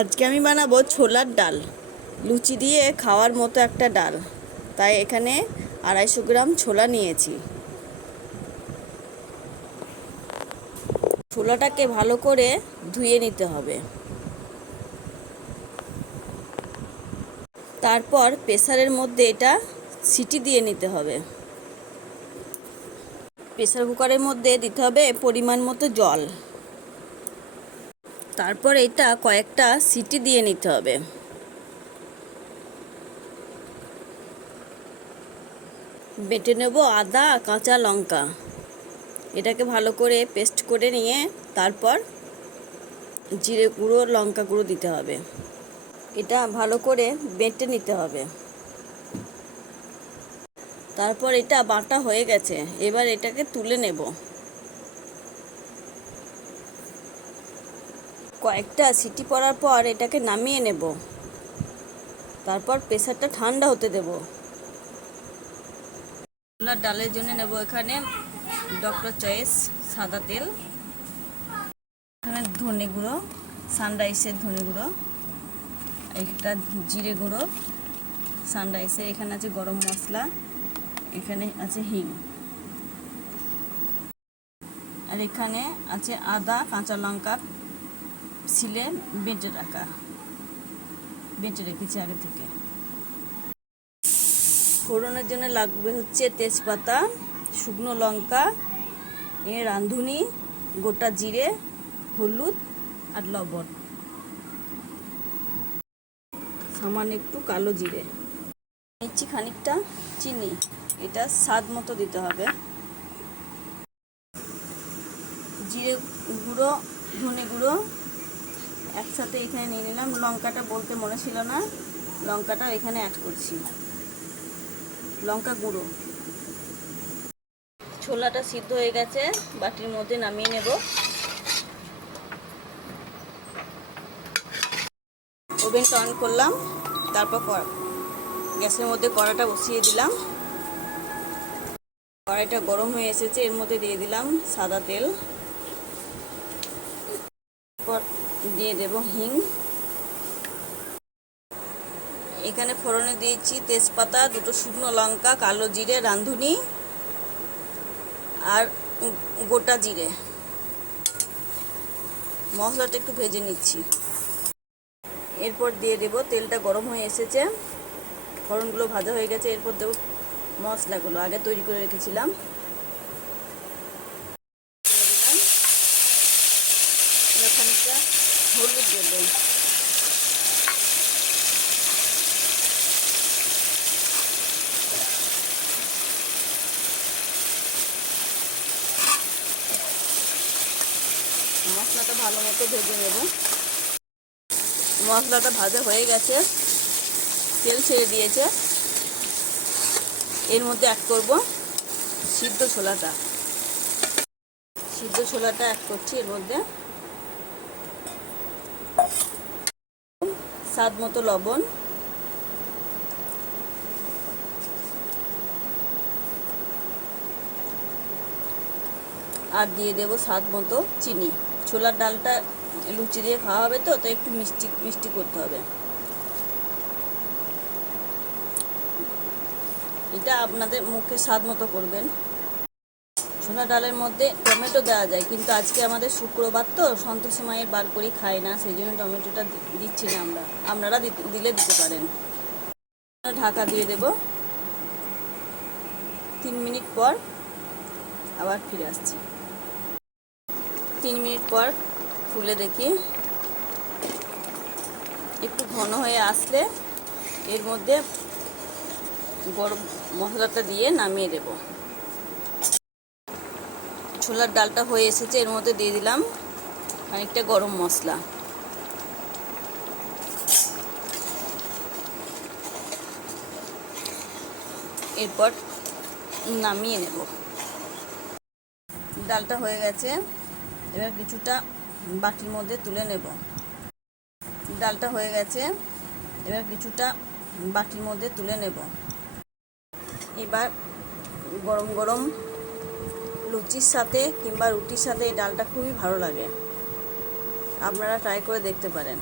আজকে আমি বানাবো ছোলার ডাল, লুচি দিয়ে খাওয়ার মতো একটা ডাল। তাই এখানে 250 গ্রাম ছোলা নিয়েছি। ছোলাটাকে ভালো করে ধুয়ে নিতে হবে। তারপর প্রেসারের মধ্যে এটা সিটি দিয়ে নিতে হবে। প্রেসার কুকারের মধ্যে দিতে হবে পরিমাণ মতো জল। তারপর এটা কয়েকটা সিটি দিয়ে নিতে হবে। বেটে নেব আদা কাঁচা লঙ্কা, এটাকে ভালো করে পেস্ট করে নিয়ে তারপর জিরে গুঁড়ো লঙ্কা গুঁড়ো দিতে হবে। এটা ভালো করে বেটে নিতে হবে। তারপর এটা বাটা হয়ে গেছে, এবার এটাকে তুলে নেব। কয়েকটা সিটি পড়ার পর এটাকে নামিয়ে নেব। তারপর প্রেসারটা ঠান্ডা হতে দেব। ছোলার ডালের জন্য নেব এখানে ডক্টর চয়েস সাদা তেল, এখানে ধনে গুঁড়ো, সানরাইসের ধনে গুঁড়ো, একটা জিরে গুঁড়ো সানরাইসের, এখানে আছে গরম মশলা, এখানে আছে হিং, আর এখানে আছে আদা কাঁচা লঙ্কা ছিলে বেটে রেখেছি আগে থেকে। ফোড়নের জন্য লাগবে হচ্ছে তেজপাতা, শুকনো লঙ্কা, রাঁধুনি, গোটা জিরে, হলুদ আর লবণ, সামান্য একটু কালো জিরে নিচ্ছি, খানিকটা চিনি, এটা স্বাদ মতো দিতে হবে। জিরে গুঁড়ো ধনে গুঁড়ো একসাথে এখানে নিয়ে নিলাম। লঙ্কাটা বলতে মনে ছিল না, লঙ্কাটা এখানে অ্যাড করছি, লঙ্কা গুঁড়ো। ছোলাটা সিদ্ধ হয়ে গেছে, বাটির মধ্যে নামিয়ে নেব। ওভেনটা অন করলাম, তারপর গ্যাসের মধ্যে কড়াটা বসিয়ে দিলাম। কড়াইটা গরম হয়ে এসেছে, এর মধ্যে দিয়ে দিলাম সাদা তেল, তারপর দিয়ে দেব হিং। এখানে ফোড়নে দিয়েছি তেজপাতা, দুটো শুকনো লঙ্কা, কালো জিরে, রাঁধুনি আর গোটা জিরে। মশলাটা একটু ভেজে নিচ্ছি। এরপর দিয়ে দেব, তেলটা গরম হয়ে এসেছে, ফোড়নগুলো ভাজা হয়ে গেছে। এরপর দেব মশলাগুলো আগে তৈরি করে রেখেছিলাম। খানিকটা হলুদ দেব, মশলাটা ভালো মতো ভেজে নেব। মশলাটা ভাজা হয়ে গেছে, তেল ছেড়ে দিয়েছে। এর মধ্যে অ্যাড করব সিদ্ধ ছোলাটা অ্যাড করছি। এর মধ্যে স্বাদ মতো লবণ, আর দিয়ে দেব স্বাদ মতো চিনি। ছোলার ডালটা লুচি দিয়ে খাওয়া হবে তো, তাই একটু মিষ্টি করতে হবে। এটা আপনাদের মুখে স্বাদ মতো করবেন। ছোলার ডালের মধ্যে টমেটো দেওয়া যায়, কিন্তু আজকে আমাদের শুক্রবার তো সন্তোষী মায়ের বার করেই খাই না, সেই জন্য টমেটোটা দিচ্ছি না। আপনারা দিলে দিতে পারেন। ঢাকা দিয়ে দেব। 3 মিনিট পর আবার ফিরে আসছি। 3 মিনিট পর খুলে দেখি, একটু ঘন হয়ে আসলে এর মধ্যে গরম মশলাটা দিয়ে নামিয়ে দেব। ছোলার ডালটা হয়ে এসেছে, এর মধ্যে দিয়ে দিলাম খানিকটা গরম মশলা। এরপর নামিয়ে নেব। ডালটা হয়ে গেছে, এবার কিছুটা বাটির মধ্যে তুলে নেব। এবার গরম গরম লুচির সাথে কিংবা রুটির সাথে এই ডালটা খুবই ভালো লাগে। আপনারা ট্রাই করে দেখতে পারেন।